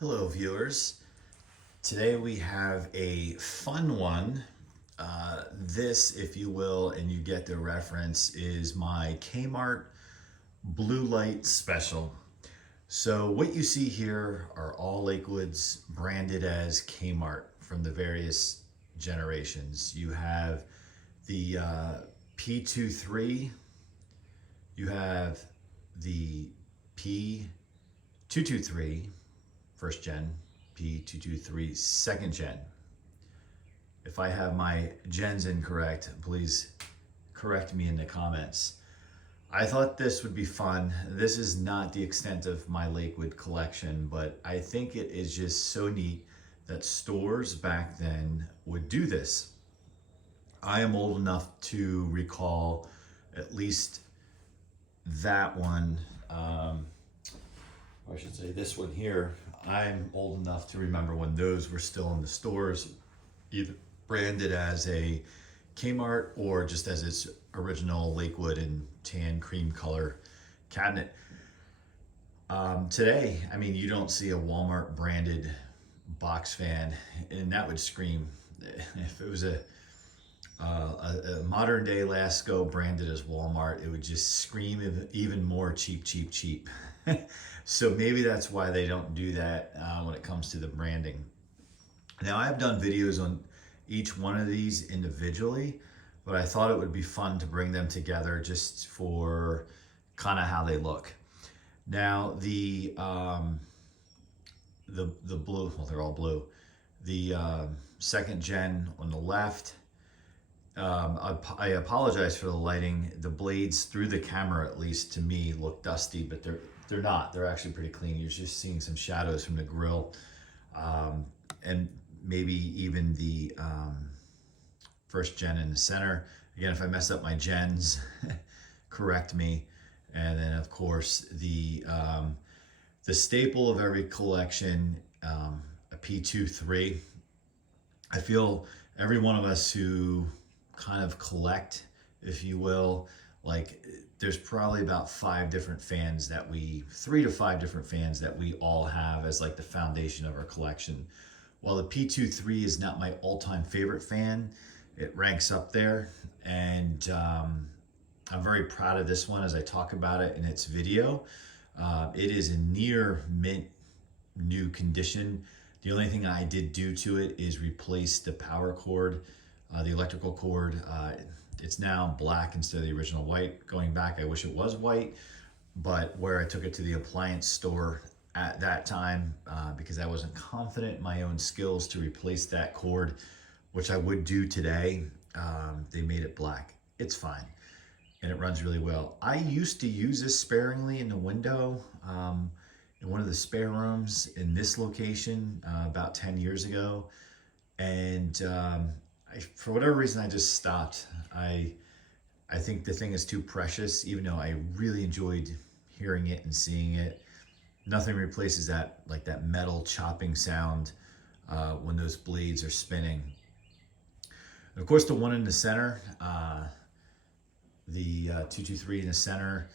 Hello viewers. Today we have a fun one. This, if you will, and you get the reference, is my Kmart Blue Light Special. So what you see here are all Lakewoods branded as Kmart from the various generations. You have the P23, you have the P223, first gen, P223, second gen. If I have my gens incorrect, please correct me in the comments. I thought this would be fun. This is not the extent of my Lakewood collection, but I think it is just so neat that stores back then would do this. I am old enough to recall at least that one, or I should say this one here. I'm old enough to remember when those were still in the stores, either branded as a Kmart or just as its original Lakewood and tan cream color cabinet. Today, I mean, you don't see a Walmart branded box fan, and that would scream. If it was a modern day Lasco branded as Walmart, it would just scream even more cheap, cheap, cheap. So maybe that's why they don't do that when it comes to the branding. Now, I've done videos on each one of these individually, but I thought it would be fun to bring them together just for kind of how they look. Now, the blue, well, they're all blue. The second gen on the left. I apologize for the lighting. The blades through the camera, at least to me, look dusty, but they're not. They're actually pretty clean. You're just seeing some shadows from the grill, and maybe even the first gen in the center. Again, if I mess up my gens, correct me. And then, of course, the staple of every collection, a P23. I feel every one of us who kind of collect, if you will, like there's probably about 3 to 5 different fans that we all have as like the foundation of our collection. While the P23 is not my all-time favorite fan, it ranks up there, and I'm very proud of this one as I talk about it in its video. It is in near mint new condition. The only thing I did do to it is replace the power cord, the electrical cord. It's now black instead of the original white. Going back, I wish it was white, but where I took it to the appliance store at that time, because I wasn't confident in my own skills to replace that cord, which I would do today, they made it black. It's fine, and it runs really well. I used to use this sparingly in the window, in one of the spare rooms in this location about 10 years ago, and for whatever reason I just stopped. I think the thing is too precious, even though I really enjoyed hearing it and seeing it. Nothing replaces that, like that metal chopping sound when those blades are spinning. And of course, the one in the center, the 223 in the center,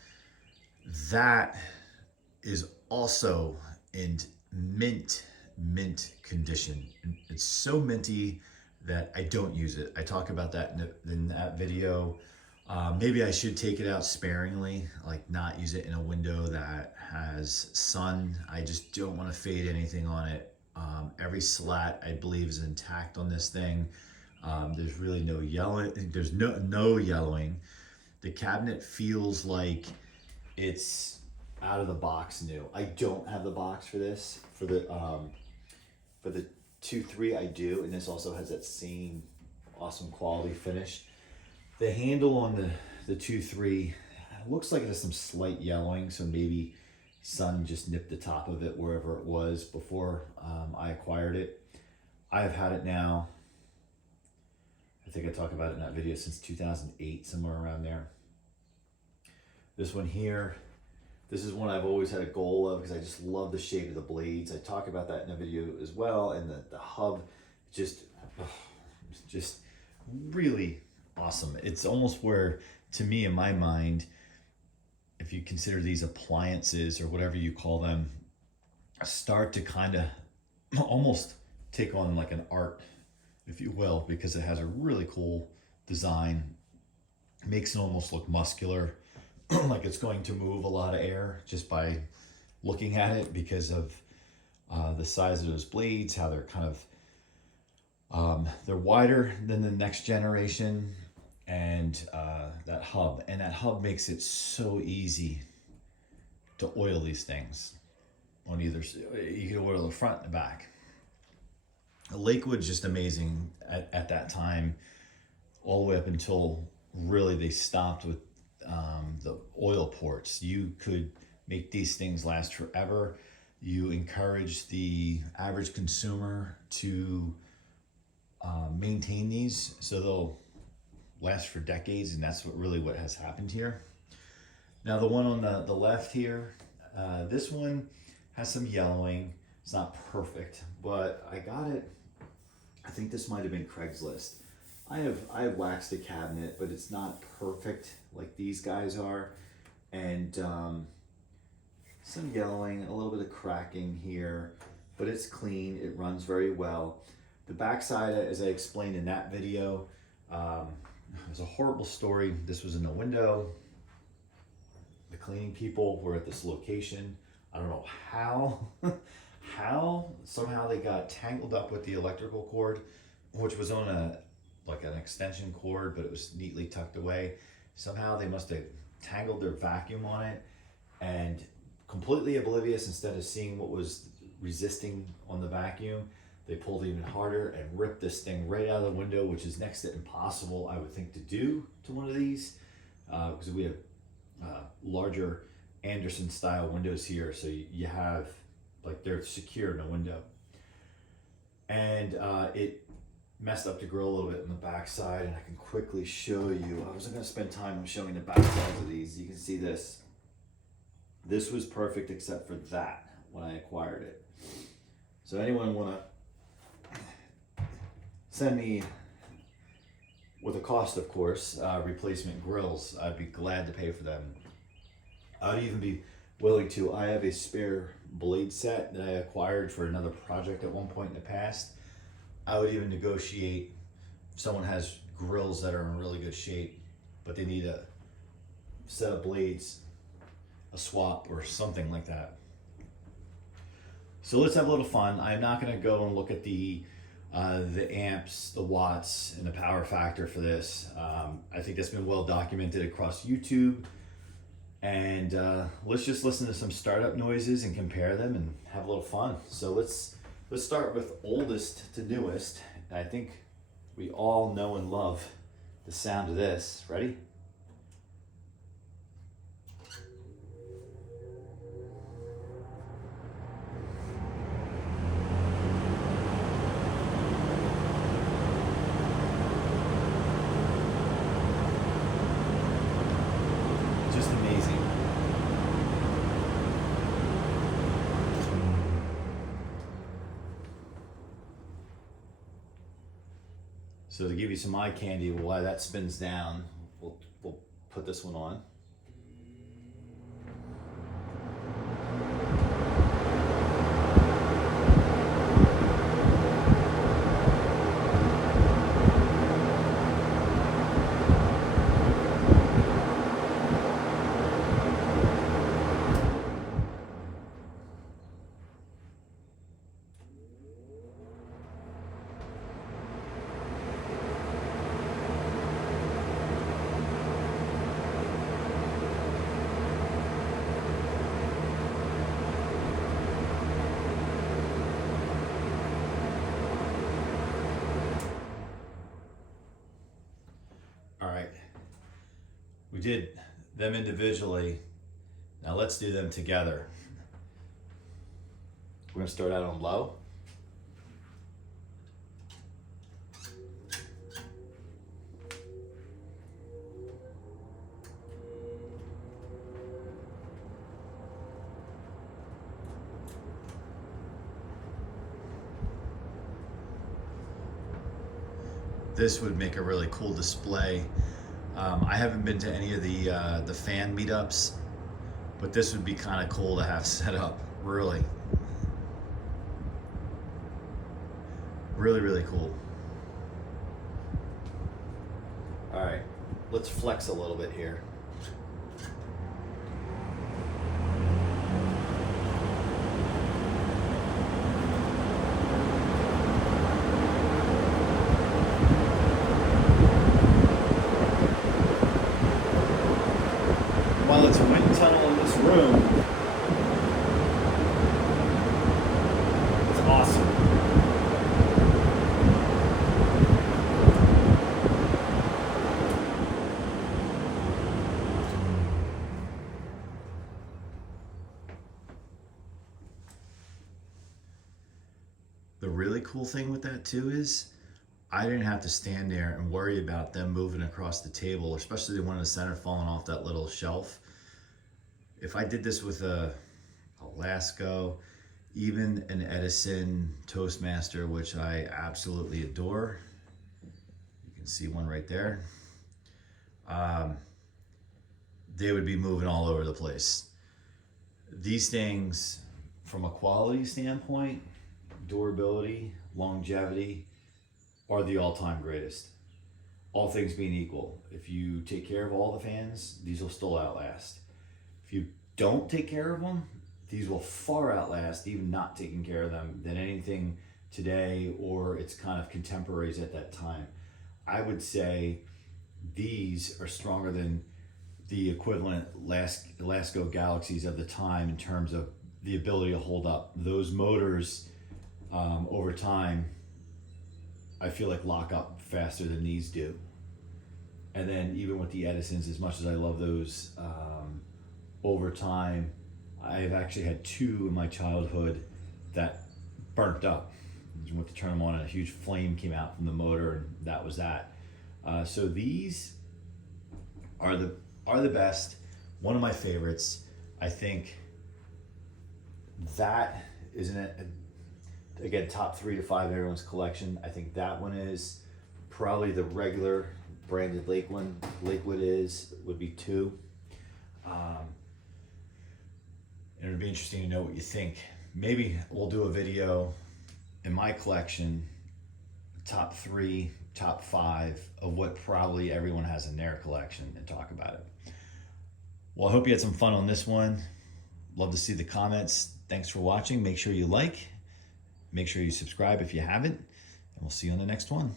that is also in mint condition. It's so minty that I don't use it. I talk about that in that video. Maybe I should take it out sparingly, like not use it in a window that has sun. I just don't want to fade anything on it. Every slat, I believe, is intact on this thing. There's really no yellowing. There's no yellowing. The cabinet feels like it's out of the box new. I don't have the box for this. For the 2.3 I do, and this also has that same awesome quality finish. The handle on the 2.3 looks like it has some slight yellowing, so maybe sun just nipped the top of it wherever it was before I acquired it. I have had it now, I think I talked about it in that video, since 2008, somewhere around there. This one here, this is one I've always had a goal of because I just love the shape of the blades. I talk about that in the video as well, and the hub, just really awesome. It's almost where, to me, in my mind, if you consider these appliances or whatever you call them, start to kind of almost take on like an art, if you will, because it has a really cool design. Makes it almost look muscular, like it's going to move a lot of air just by looking at it because of the size of those blades, how they're kind of they're wider than the next generation, and that hub makes it so easy to oil these things. On either, you can oil the front and the back. Lakewood's just amazing at that time, all the way up until really they stopped with the oil ports. You could make these things last forever. You encourage the average consumer to maintain these so they'll last for decades, and that's what has happened here. Now the one on the left here, this one has some yellowing. It's not perfect, but I got it. I think this might have been Craigslist. I have waxed the cabinet, but it's not perfect like these guys are, and some yellowing, a little bit of cracking here, but it's clean. It runs very well. The backside, as I explained in that video, it was a horrible story. This was in the window. The cleaning people were at this location. I don't know how somehow they got tangled up with the electrical cord, which was on an extension cord, but it was neatly tucked away. Somehow they must have tangled their vacuum on it, and completely oblivious, instead of seeing what was resisting on the vacuum, they pulled even harder and ripped this thing right out of the window, which is next to impossible, I would think, to do to one of these, because we have larger Anderson style windows here, so you have, like, they're secure in a window. And it messed up the grill a little bit on the back side, and I can quickly show you. I wasn't going to spend time on showing the back sides of these. You can see this. This was perfect except for that when I acquired it. So anyone want to send me, with a cost of course, replacement grills, I'd be glad to pay for them. I'd even be willing to. I have a spare blade set that I acquired for another project at one point in the past. I would even negotiate if someone has grills that are in really good shape, but they need a set of blades, a swap or something like that. So let's have a little fun. I'm not going to go and look at the amps, the watts, and the power factor for this. I think that's been well documented across YouTube. And let's just listen to some startup noises and compare them and have a little fun. So let's start with oldest to newest. I think we all know and love the sound of this. Ready? Just amazing. So to give you some eye candy while that spins down, we'll put this one on. We did them individually. Now let's do them together. We're going to start out on low. This would make a really cool display. I haven't been to any of the fan meetups, but this would be kind of cool to have set up, really. Really, really cool. All right, let's flex a little bit here. While it's a wind tunnel in this room, it's awesome. The really cool thing with that too is I didn't have to stand there and worry about them moving across the table, especially the one in the center falling off that little shelf. If I did this with a Lasco, even an Edison Toastmaster, which I absolutely adore, you can see one right there, they would be moving all over the place. These things, from a quality standpoint, durability, longevity, are the all-time greatest. All things being equal, if you take care of all the fans, these will still outlast. If you don't take care of them, these will far outlast, even not taking care of them, than anything today or its kind of contemporaries at that time. I would say these are stronger than the equivalent Lasco Galaxies of the time in terms of the ability to hold up. Those motors over time, I feel like lock up faster than these do. And then even with the Edisons, as much as I love those, over time, I've actually had two in my childhood that burnt up. You went to turn them on and a huge flame came out from the motor, and that was that. So these are the best. One of my favorites. I think that is again, top 3 to 5 in everyone's collection. I think that one is probably the regular branded Lakewood would be 2. And it'd be interesting to know what you think. Maybe we'll do a video in my collection, top 3, top 5 of what probably everyone has in their collection, and talk about it. Well, I hope you had some fun on this one. Love to see the comments. Thanks for watching. Make sure you like. Make sure you subscribe if you haven't. And we'll see you on the next one.